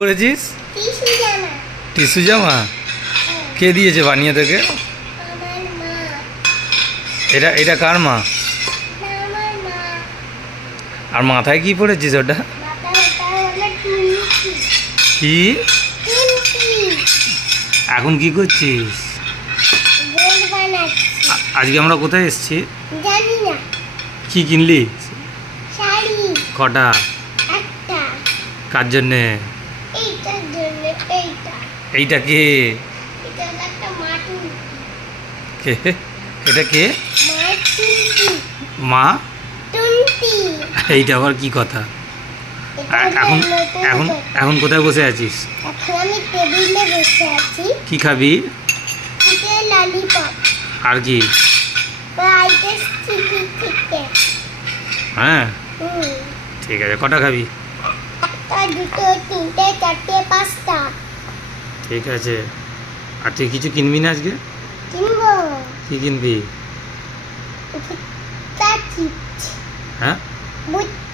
করেছিস? টিস্যু জামা। টিস্যু জামা? কে দিয়েছে বানিয়ে তোকে? আমার মা। এটা এটা কার মা? আমার মা। আর মাথায় কি পড়েছিস ওটা? মাথাটা হলো টুনটি। কি? টুনটি। এখন কি করছিস? গোল বানাচ্ছি। আজকে আমরা কোথায় এসেছি? জানি না। কি কিনলি? শাড়ি। কটা? একটা। কার জন্যে? এইটার জন্য এইটা। এইটা কে? এটা হলো একটা মাটুন। কে? এটা কে? মাটুনটি। মা? টুনটি। এইটা আবার কি কথা? এটা এখন হলো নতুন এখন কথা। এখন কোথায় বসে আছিস? এখন আমি টেবিলে বসে আছি। কি খাবি? Chicken lollipop. আর কি? Rice chicken. হ্যাঁ হুম। ঠিক আছে, কটা খাবি? একটা, দুটো, তিনটে, চারটে, পাঁচটা। ঠিক আছে। আর তুই কিছু কিনবি না আজকে? কিনবো। কি কিনবি? ভুট্টা চিপস। হ্যাঁ ভুট্টা